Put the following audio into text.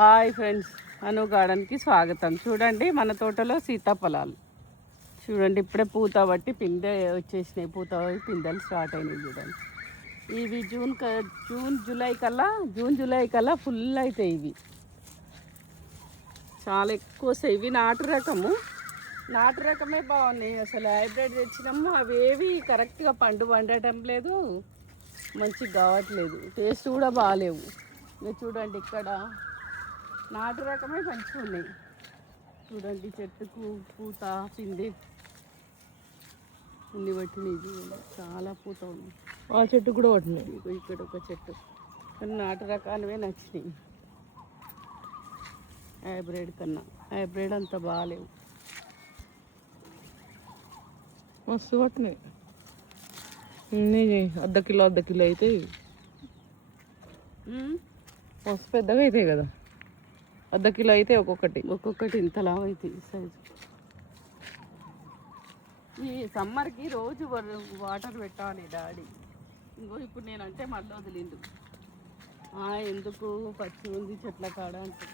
Hi friends, అను గార్డెన్కి స్వాగతం. చూడండి మన తోటలో సీతాఫలాలు చూడండి, ఇప్పుడే పూత బట్టి పిందె వచ్చేసినాయి. పూత పిందెలు స్టార్ట్ అయినాయి చూడండి. ఇవి జూన్ జూలై కల్లా ఫుల్ అవుతాయి. ఇవి చాలా ఎక్కువ వస్తాయి. ఇవి నాటు రకమే బాగున్నాయి. అసలు హైబ్రిడ్ తెచ్చినాము, అవి ఏవి కరెక్ట్గా పండు వండటం లేదు, మంచిగా కావట్లేదు, టేస్ట్ కూడా బాగాలేవు. మీరు చూడండి, ఇక్కడ నాటు రకమే మంచిగా ఉన్నాయి. చూడండి, చెట్టుకు పూత పిండి అన్ని పట్టినాయి. చూడండి, చాలా పూత ఉంది. ఆ చెట్టు కూడా పట్టినాయి. ఇక్కడ ఒక చెట్టు, కానీ నాటు రకాలవే నచ్చినాయి. హైబ్రిడ్ అంత బాగాలేవు. మస్తు పట్టినాయి. అర్ధ కిలో అయితే మస్తు పెద్దగా అవుతాయి కదా. అర్ధ కిలో అయితే ఒక్కొక్కటి ఇంతలా అవుతాయి సైజు. ఈ సమ్మర్కి రోజు వాటర్ పెట్టాలి డాడీ. ఇప్పుడు నేనంటే మళ్ళీ వదిలిండు. ఎందుకు పచ్చి ఉంది చెట్ల కాడ అంటే